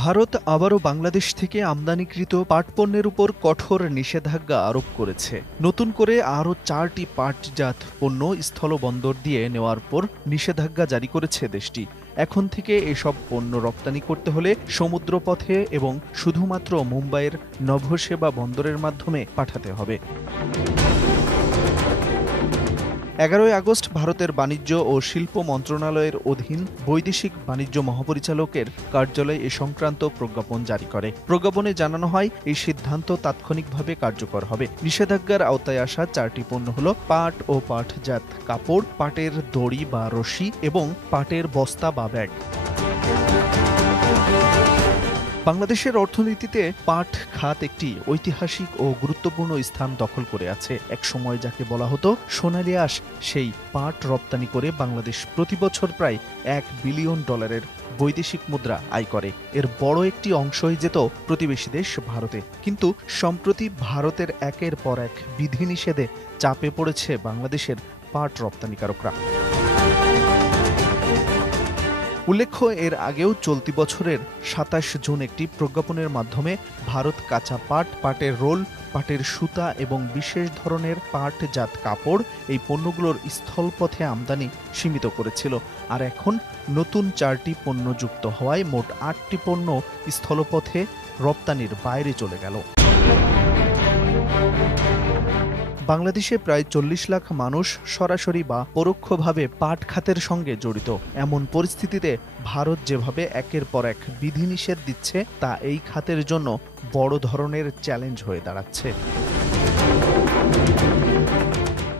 ভারত আবারও বাংলাদেশ থেকে আমদানিকৃত পাট পণ্যের উপর কঠোর নিষেধাজ্ঞা আরোপ করেছে। নতুন করে আরও ৪টি পাটজাত পণ্য স্থলবন্দর দিয়ে নেওয়ার পর নিষেধাজ্ঞা জারি করেছে দেশটি। এখন থেকে এসব পণ্য রপ্তানি করতে হলে সমুদ্রপথে এবং শুধুমাত্র মুম্বাইয়ের নভোসেবা বন্দরের মাধ্যমে পাঠাতে হবে। ১১ আগস্ট ভারতের বাণিজ্য ও শিল্প মন্ত্রণালয়ের অধীন বৈদেশিক বাণিজ্য মহাপরিচালকের কার্যালয় এ সংক্রান্ত প্রজ্ঞাপন জারি করে। প্রজ্ঞাপনে জানানো হয়, এই সিদ্ধান্ত তাৎক্ষণিকভাবে কার্যকর হবে। নিষেধাজ্ঞার আওতায় আসা ৪টি পণ্য হল পাট ও পাটজাত কাপড়, পাটের দড়ি বা রশি এবং পাটের বস্তা বা ব্যাগ। বাংলাদেশের অর্থনীতিতে পাট খাত একটি ঐতিহাসিক ও গুরুত্বপূর্ণ স্থান দখল করে আছে। এক সময় যাকে বলা হতো সোনালী আঁশ, সেই পাট রপ্তানি করে বাংলাদেশ প্রতি বছর প্রায় $1 বিলিয়ন বৈদেশিক মুদ্রা আয় করে। এর বড় একটি অংশই যেত প্রতিবেশী দেশ ভারতে। কিন্তু সম্প্রতি ভারতের একের পর এক বিধিনিষেধে চাপে পড়েছে বাংলাদেশের পাট রপ্তানিকারকরা। উল্লেখ্য, এর আগেও চলতি বছরের ২৭ জুন একটি প্রজ্ঞাপনের মাধ্যমে ভারত কাঁচা পাট, পাটের রোল, পাটের সুতা এবং বিশেষ ধরনের পাটজাত কাপড় এই পণ্যগুলোর স্থলপথে আমদানি সীমিত করেছিল। আর এখন নতুন ৪টি পণ্য যুক্ত হওয়ায় মোট ৮টি পণ্য স্থলপথে রপ্তানির বাইরে চলে গেল। বাংলাদেশে প্রায় ৪০ লাখ মানুষ সরাসরি বা পরোক্ষভাবে পাট খাতের সঙ্গে জড়িত। এমন পরিস্থিতিতে ভারত যেভাবে একের পর এক বিধিনিষেধ দিচ্ছে, তা এই খাতের জন্য বড় ধরনের চ্যালেঞ্জ হয়ে দাঁড়াচ্ছে।